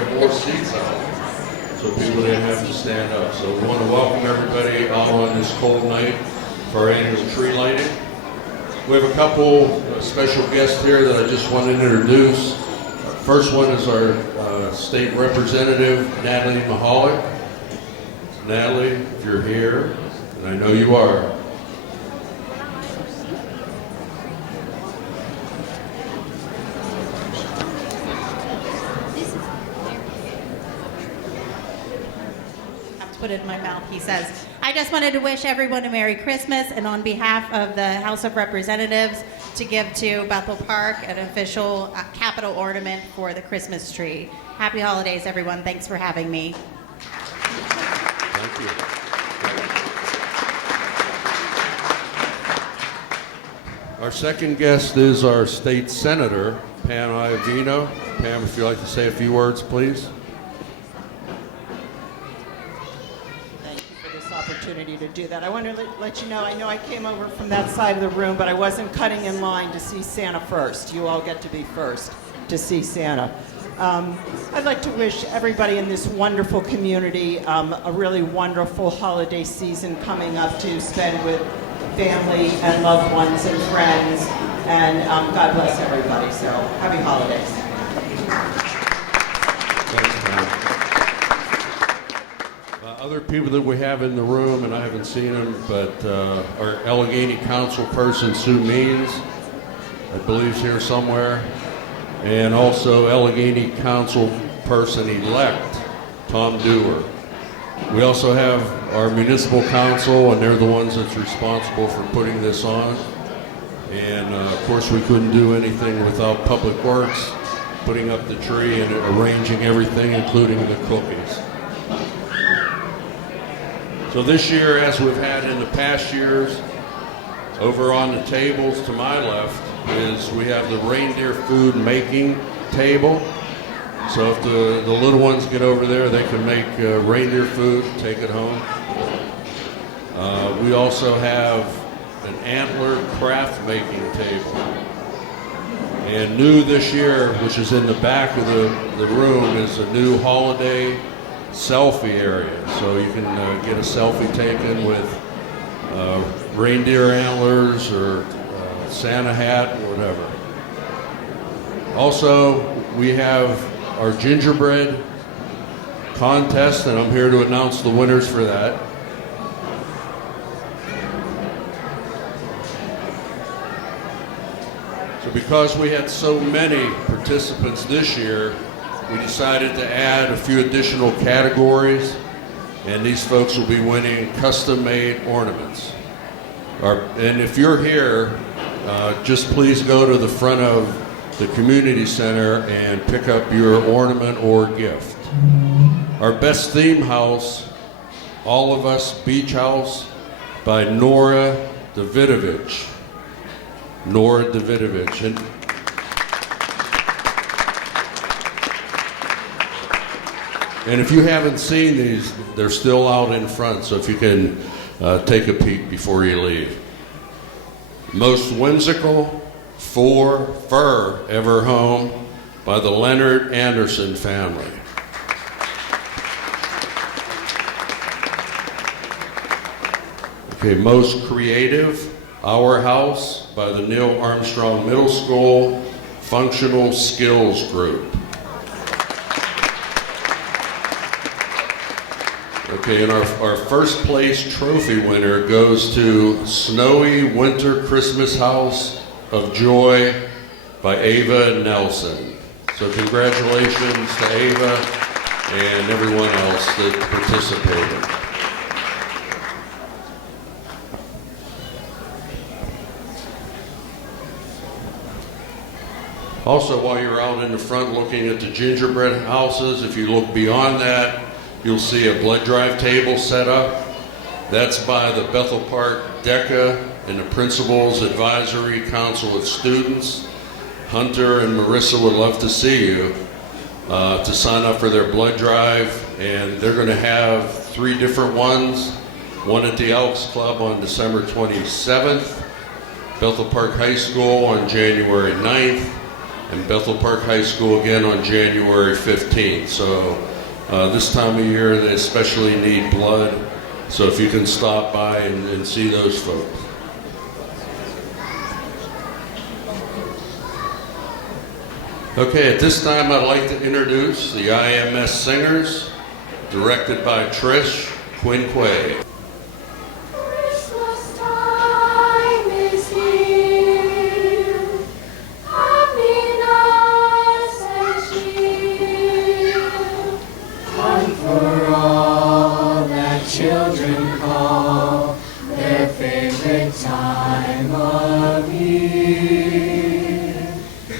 have more seats out, so people didn't have to stand up. So we want to welcome everybody out on this cold night for our annual tree lighting. We have a couple special guests here that I just want to introduce. First one is our state representative, Natalie Mahalik. Natalie, if you're here, and I know you are. Put it in my mouth, he says. I just wanted to wish everyone a Merry Christmas, and on behalf of the House of Representatives, to give to Bethel Park an official capital ornament for the Christmas tree. Happy holidays, everyone. Thanks for having me. Thank you. Our second guest is our state senator, Pam Iovino. Pam, if you'd like to say a few words, please. Opportunity to do that. I want to let you know I came over from that side of the room, but I wasn't cutting in line to see Santa first. You all get to be first to see Santa. I'd like to wish everybody in this wonderful community a really wonderful holiday season coming up to spend with family and loved ones and friends, and God bless everybody. So happy holidays. Other people that we have in the room, and I haven't seen them, but our Allegheny Council person, Sue Means, I believe is here somewhere, and also Allegheny Council person elect, Tom Dewar. We also have our municipal council, and they're the ones that's responsible for putting this on. And of course, we couldn't do anything without Public Works putting up the tree and arranging everything, including the cookies. So this year, as we've had in the past years, over on the tables to my left is we have the reindeer food making table. So if the little ones get over there, they can make reindeer food, take it home. We also have an antler craft making table. And new this year, which is in the back of the room, is a new holiday selfie area, so you can get a selfie taken with reindeer antlers or Santa hat or whatever. Also, we have our gingerbread contest, and I'm here to announce the winners for that. So because we had so many participants this year, we decided to add a few additional categories, and these folks will be winning custom-made ornaments. And if you're here, just please go to the front of the community center and pick up your ornament or gift. Our best theme house, All of Us Beach House by Nora Davidovich. Nora Davidovich. And if you haven't seen these, they're still out in front, so if you can take a peek before you leave. Most Whimsical Fur Ever Home by the Leonard Anderson family. Okay, Most Creative Our House by the Neil Armstrong Middle School Functional Skills Group. Okay, and our first place trophy winner goes to Snowy Winter Christmas House of Joy by Ava Nelson. So congratulations to Ava and everyone else that participated. Also, while you're out in the front looking at the gingerbread houses, if you look beyond that, you'll see a blood drive table set up. That's by the Bethel Park DECA and the Principals Advisory Council of Students. Hunter and Marissa would love to see you to sign up for their blood drive, and they're going to have 3 different ones. One at the Elks Club on December 27th, Bethel Park High School on January 9th, and Bethel Park High School again on January 15th. So this time of year, they especially need blood. So if you can stop by and see those folks. Okay, at this time, I'd like to introduce the IMS Singers, directed by Trish Quinquay. Christmas time is here, happiness and cheer. One for all that children call their favorite time of year.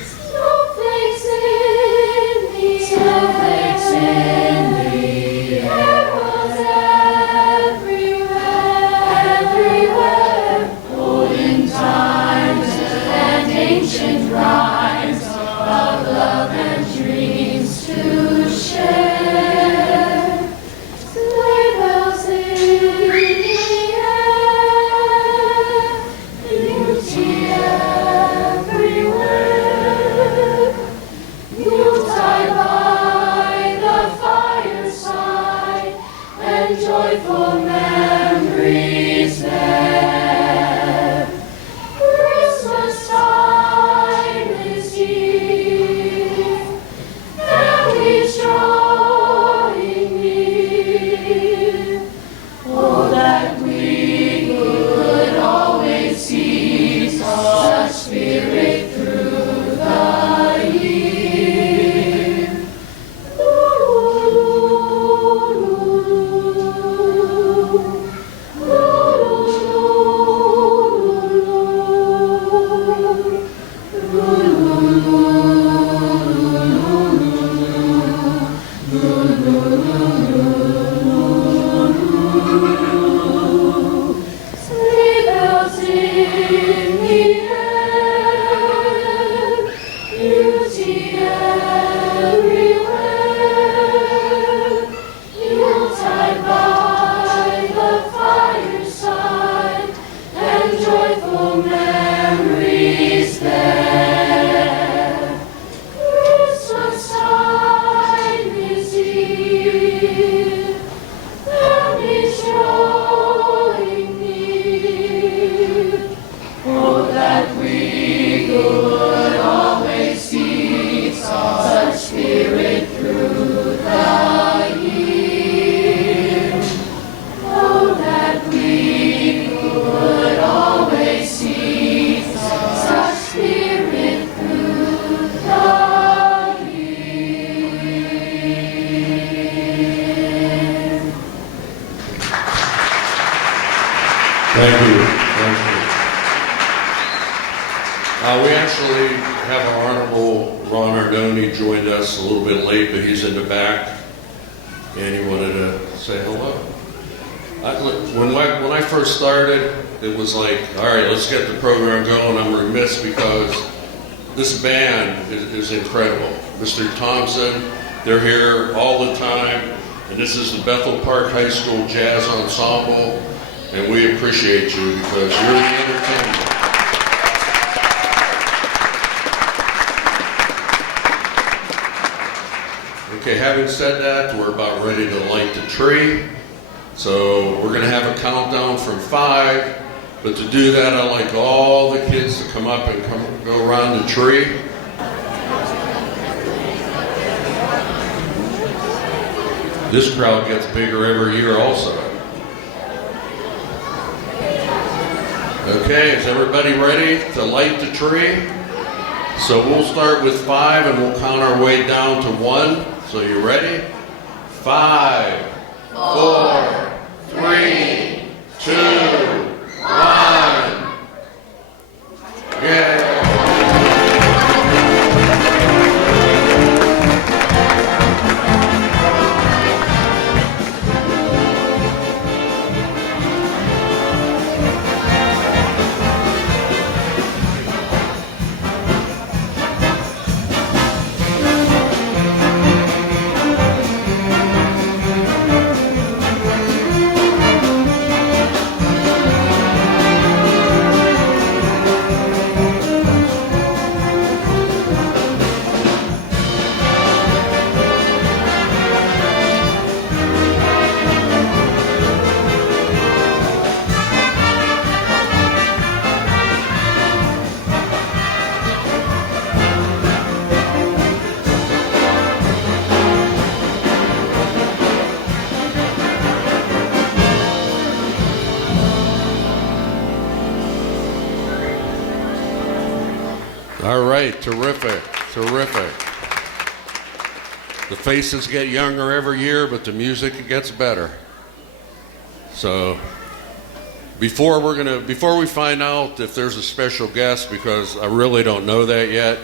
Snowflakes in the air, carols everywhere, olden times and ancient rhymes of love and dreams to share. Sleigh bells in the air, beauty everywhere. Yuletide by the fireside, and joyful memories there. Christmas time is here, families drawing near. Oh, that we could always see such spirit through the year. Sleigh bells in the air, beauty everywhere. Yuletide by the fireside, and joyful memories there. Christmas time is here, families drawing near. Oh, that we could always see such spirit through the year. Oh, that we could always see such spirit through the year. Thank you. Thank you. We actually have our Honorable Ron Ardoni joined us a little bit late, but he's in the back, and he wanted to say hello. When I first started, it was like, all right, let's get the program going. I'm remiss because this band is incredible. Mr. Thompson, they're here all the time, and this is the Bethel Park High School Jazz Ensemble, and we appreciate you because you're the entertainment. Okay, having said that, we're about ready to light the tree. So we're going to have a countdown from 5, but to do that, I'd like all the kids to come up and go around the tree. This crowd gets bigger every year also. Okay, is everybody ready to light the tree? So we'll start with 5 and we'll count our way down to 1. So you ready? 5, 4, 3, 2, 1. Yeah. right, terrific, terrific. The faces get younger every year, but the music gets better. So before we find out if there's a special guest, because I really don't know that yet,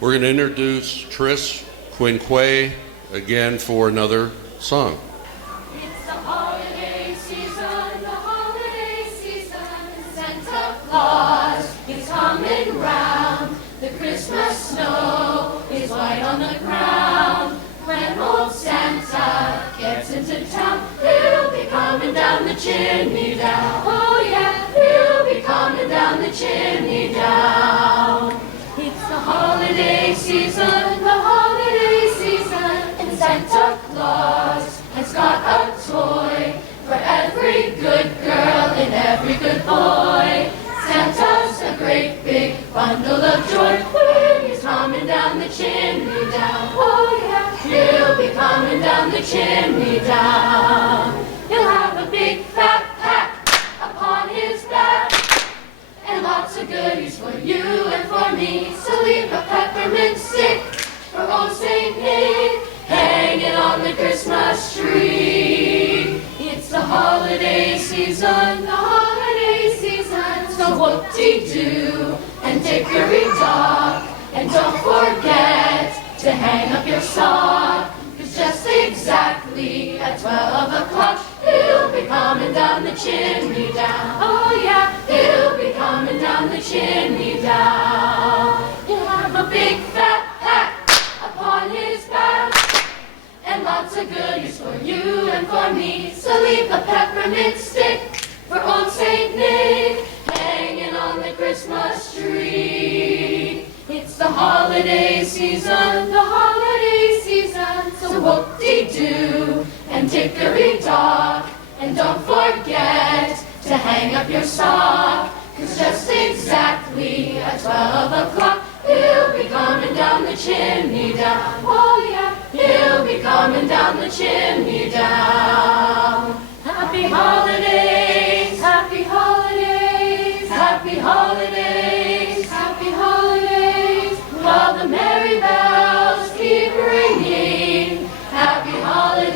we're gonna introduce Tris Quinque again for another song. It's the holiday season, Santa Claus is coming round. The Christmas snow is white on the ground. When old Santa gets into town, he'll be coming down the chimney down. Oh yeah, he'll be coming down the chimney down. It's the holiday season, and Santa Claus has got a toy for every good girl and every good boy. Santa's a great big bundle of joy when he's coming down the chimney down. Oh yeah, he'll be coming down the chimney down. He'll have a big fat pack upon his back and lots of goodies for you and for me. So leave a peppermint stick for old Saint Nick hanging on the Christmas tree. It's the holiday season, so whoop-de-doo and dickory-dock. And don't forget to hang up your sock, 'cause just exactly at 12 o'clock, he'll be coming down the chimney down. Oh yeah, he'll be coming down the chimney down. He'll have a big fat pack upon his back and lots of goodies for you and for me. So leave a peppermint stick for old Saint Nick hanging on the Christmas tree. It's the holiday season, so whoop-de-doo and dickory-dock. And don't forget to hang up your sock, 'cause just exactly at 12 o'clock, he'll be coming down the chimney down. Oh yeah, he'll be coming down the chimney down. Happy holidays, happy holidays, happy holidays, happy holidays, while the merry bells keep ringing. Happy holidays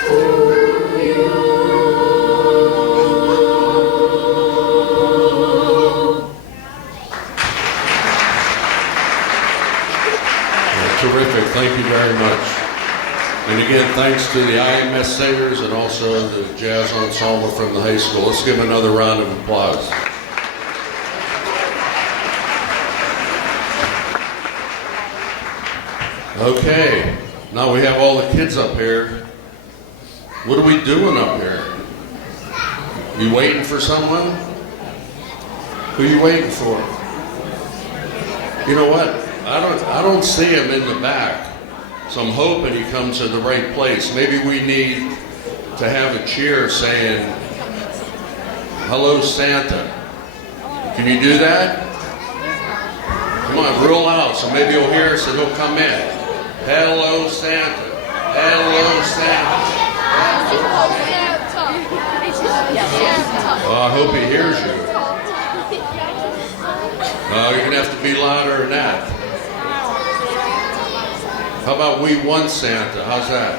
to you. Terrific, thank you very much. And again, thanks to the IMS singers and also the jazz ensemble from the high school. Let's give them another round of applause. Okay, now we have all the kids up here. What are we doing up here? You waiting for someone? Who are you waiting for? You know what? I don't see him in the back. So I'm hoping he comes to the right place. Maybe we need to have a cheer saying, "Hello, Santa." Can you do that? Come on, real loud, so maybe he'll hear us and he'll come in. Hello, Santa. Hello, Santa. Oh, I hope he hears you. You're going to have to be louder than that. How about we want Santa? How's that?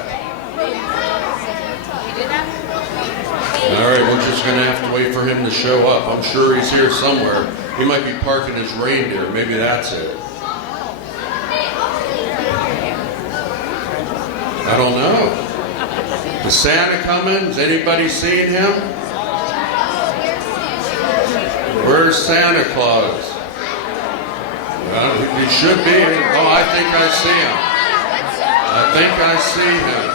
All right, we're just going to have to wait for him to show up. I'm sure he's here somewhere. He might be parking his reindeer. Maybe that's it. I don't know. Is Santa coming? Has anybody seen him? Where's Santa Claus? Well, he should be. Oh, I think I see him. I think I see him.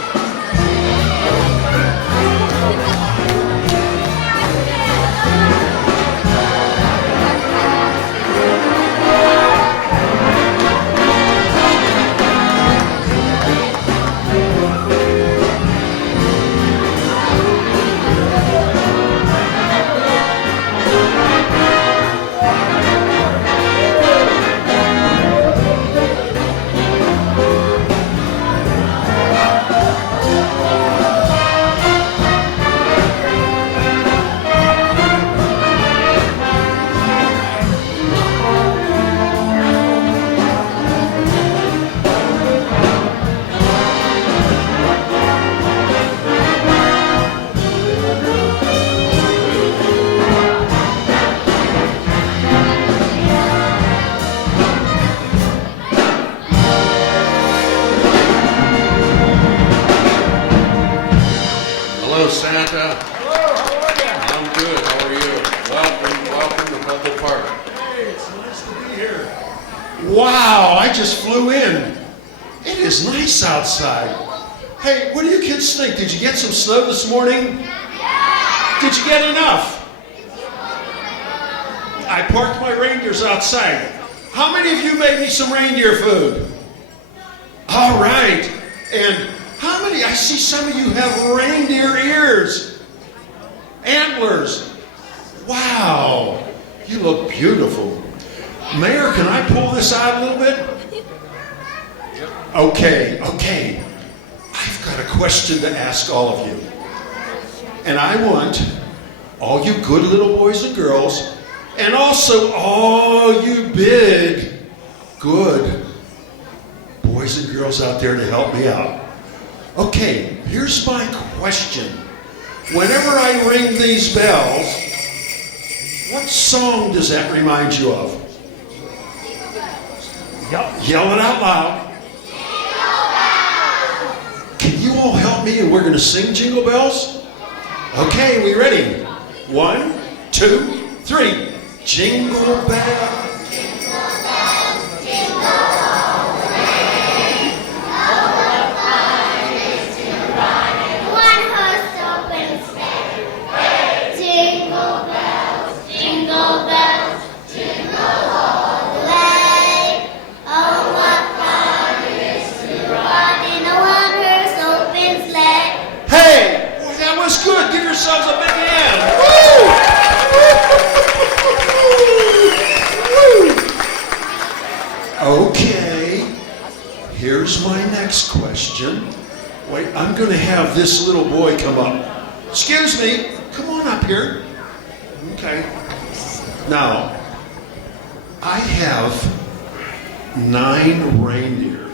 Santa. Hello, how are you? I'm good. How are you? Welcome to Bethel Park. Hey, it's nice to be here. Wow, I just flew in. It is nice outside. Hey, what do you kids think? Did you get some snow this morning? Did you get enough? I parked my reindeers outside. How many of you made me some reindeer food? All right. And how many? I see some of you have reindeer ears. Antlers. Wow. You look beautiful. Mayor, can I pull this out a little bit? Okay. I've got a question to ask all of you. And I want all you good little boys and girls, and also all you big, good boys and girls out there to help me out. Okay, here's my question. Whenever I ring these bells, what song does that remind you of? Yell it out loud. Can you all help me and we're going to sing Jingle Bells? Okay, we ready? 1, 2, 3. Jingle bells. One horse opens sleigh. Jingle bells, jingle bells, jingle all the way. Oh, what fun it is to ride in a one-horse open sleigh. Hey, boy, that was good. Give yourselves a big hand. Woo! Okay, here's my next question. Wait, I'm going to have this little boy come up. Excuse me, come on up here. Okay. Now, I have 9 reindeer.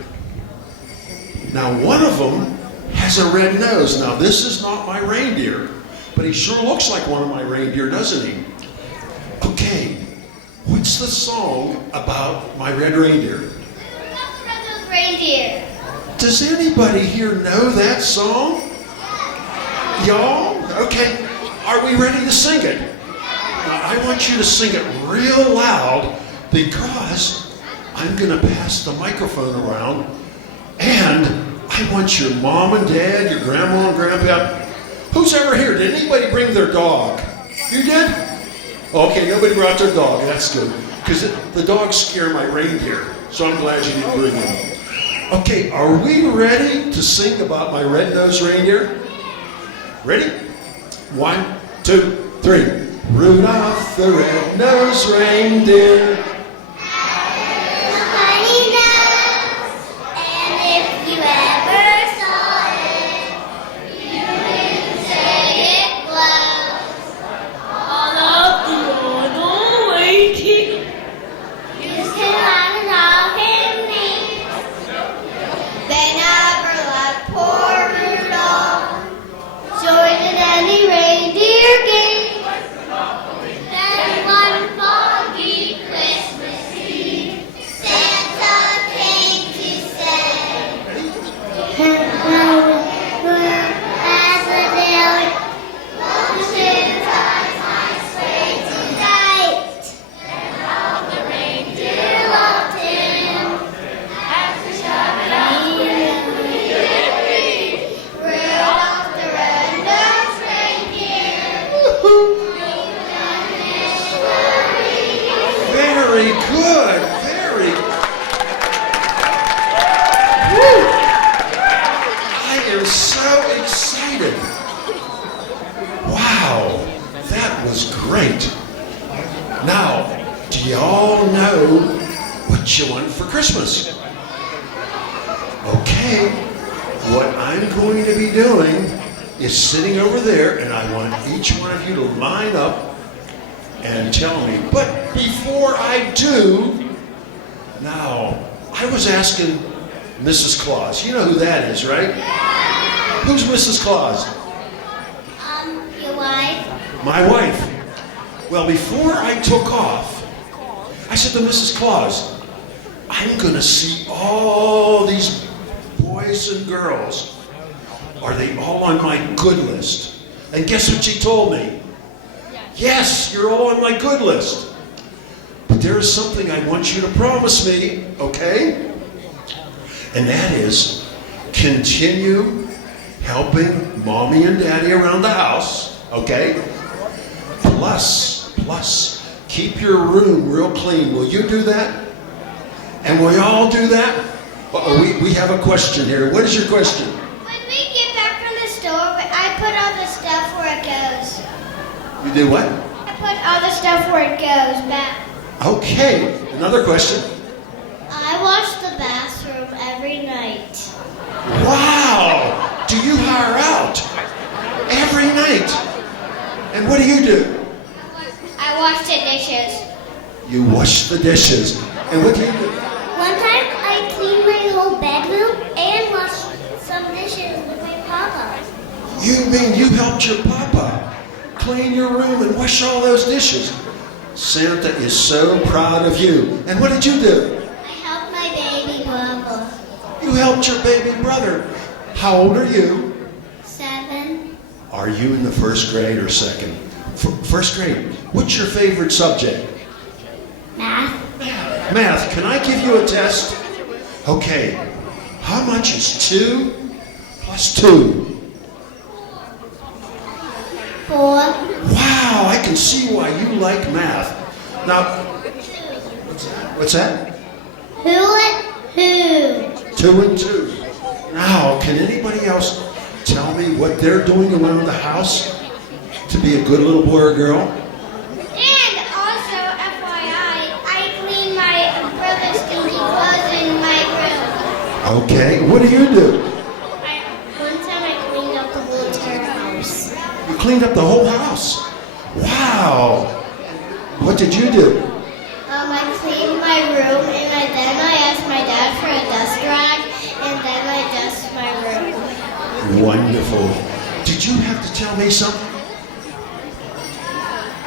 Now, one of them has a red nose. Now, this is not my reindeer, but he sure looks like one of my reindeer, doesn't he? Okay, what's the song about my red reindeer? Rudolph Reindeer. Does anybody here know that song? Y'all? Okay, are we ready to sing it? Now, I want you to sing it real loud because I'm going to pass the microphone around, and I want your mom and dad, your grandma and grandpa. Who's ever here? Did anybody bring their dog? You did? Okay, nobody brought their dog. That's good. Because the dogs scare my reindeer. So I'm glad you didn't bring them. Okay, are we ready to sing about my red-nosed reindeer? Ready? 1, 2, 3. Rudolph the red-nosed reindeer. Funny nose, and if you ever saw it, you wouldn't say it was. All of the other waiting, you can run and all him needs. They never let poor Rudolph join in any reindeer game. Then one foggy Christmas Eve, Santa came to say, as the daily motion ties my sleigh tonight. And all the reindeer loved him. After Rudolph the red-nosed reindeer. Very good. Very. Woo! I am so excited. Wow, that was great. Now, do y'all know what you want for Christmas? Okay, what I'm going to be doing is sitting over there, and I want each one of you to line up and tell me. But before I do, now, I was asking Mrs. Claus. You know who that is, right? Who's Mrs. Claus? Your wife? My wife. Well, before I took off, I said to Mrs. Claus, I'm going to see all these boys and girls. Are they all on my good list? And guess what she told me? Yes, you're all on my good list. But there is something I want you to promise me, okay? And that is continue helping Mommy and Daddy around the house, okay? Plus, keep your room real clean. Will you do that? And will y'all do that? We have a question here. What is your question? When we get back from the store, I put all the stuff where it goes. You do what? I put all the stuff where it goes back. Okay, another question. I wash the bathroom every night. Wow! Do you hire out every night? And what do you do? I wash the dishes. You wash the dishes. And what do you do? One time I cleaned my whole bedroom and washed some dishes with my papa. You mean you helped your papa clean your room and wash all those dishes? Santa is so proud of you. And what did you do? I helped my baby brother. You helped your baby brother. How old are you? 7. Are you in the first grade or second? First grade. What's your favorite subject? Math. Math. Can I give you a test? Okay. How much is 2 plus 2? 4. Wow, I can see why you like math. Now, what's that? Who? 2 and 2. Now, can anybody else tell me what they're doing around the house to be a good little boy or girl? And also, FYI, I clean my brother's stinky clothes in my room. Okay, what do you do? One time I cleaned up the whole entire house. You cleaned up the whole house. Wow. What did you do? I cleaned my room and then I asked my dad for a dust rag and then I dusted my room. Wonderful. Did you have to tell me something?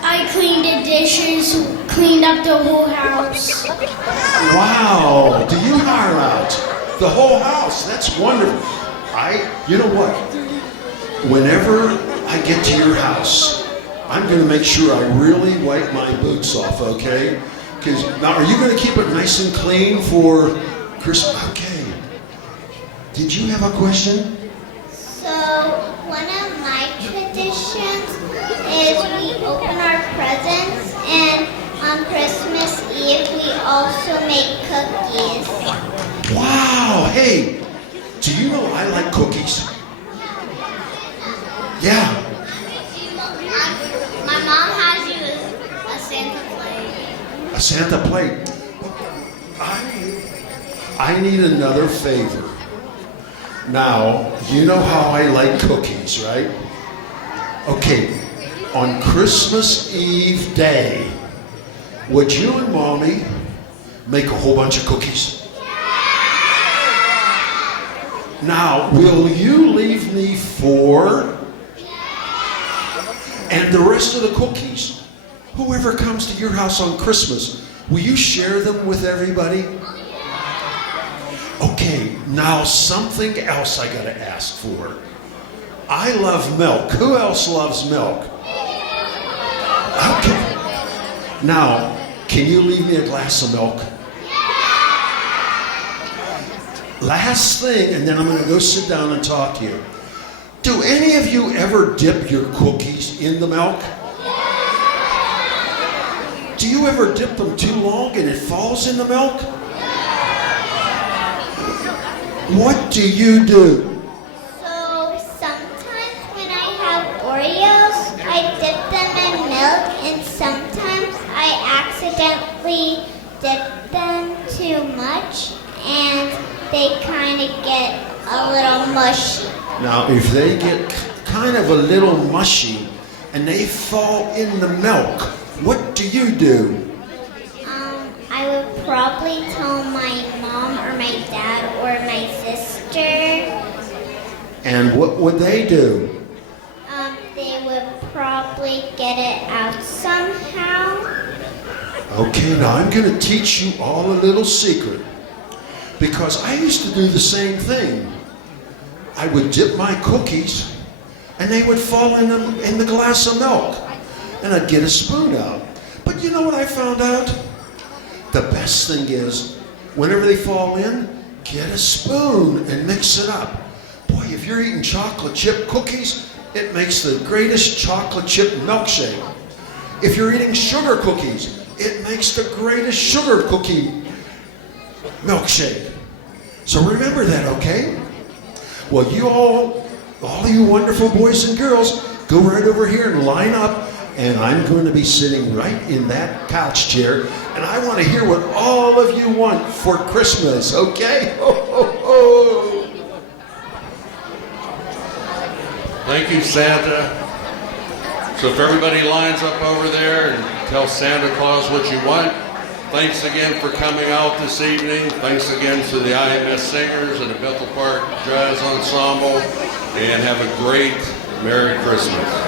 I cleaned the dishes, cleaned up the whole house. Wow. Do you hire out the whole house? That's wonderful. You know what? Whenever I get to your house, I'm going to make sure I really wipe my boots off, okay? Because now, are you going to keep it nice and clean for Christmas? Okay. Did you have a question? So, one of my traditions is we open our presents and on Christmas Eve we also make cookies. Wow. Hey, do you know I like cookies? Yeah. My mom has you a Santa plate. A Santa plate. I need another favor. Now, you know how I like cookies, right? Okay, on Christmas Eve day, would you and Mommy make a whole bunch of cookies? Now, will you leave me 4? And the rest of the cookies, whoever comes to your house on Christmas, will you share them with everybody? Okay, now something else I gotta ask for. I love milk. Who else loves milk? Okay. Now, can you leave me a glass of milk? Last thing, and then I'm gonna go sit down and talk to you. Do any of you ever dip your cookies in the milk? Do you ever dip them too long and it falls in the milk? What do you do? So sometimes when I have Oreos, I dip them in milk, and sometimes I accidentally dip them too much, and they kind of get a little mushy. Now, if they get kind of a little mushy and they fall in the milk, what do you do? I would probably tell my mom or my dad or my sister. And what would they do? They would probably get it out somehow. Okay, now I'm going to teach you all a little secret. Because I used to do the same thing. I would dip my cookies and they would fall in the glass of milk. And I'd get a spoon out. But you know what I found out? The best thing is, whenever they fall in, get a spoon and mix it up. Boy, if you're eating chocolate chip cookies, it makes the greatest chocolate chip milkshake. If you're eating sugar cookies, it makes the greatest sugar cookie milkshake. So remember that, okay? Well, you all of you wonderful boys and girls, go right over here and line up, and I'm going to be sitting right in that couch chair, and I want to hear what all of you want for Christmas, okay? Ho, ho, ho. Thank you, Santa. So if everybody lines up over there and tell Santa Claus what you want, thanks again for coming out this evening. Thanks again to the IMS Singers and the Bethel Park Jazz Ensemble. And have a great Merry Christmas.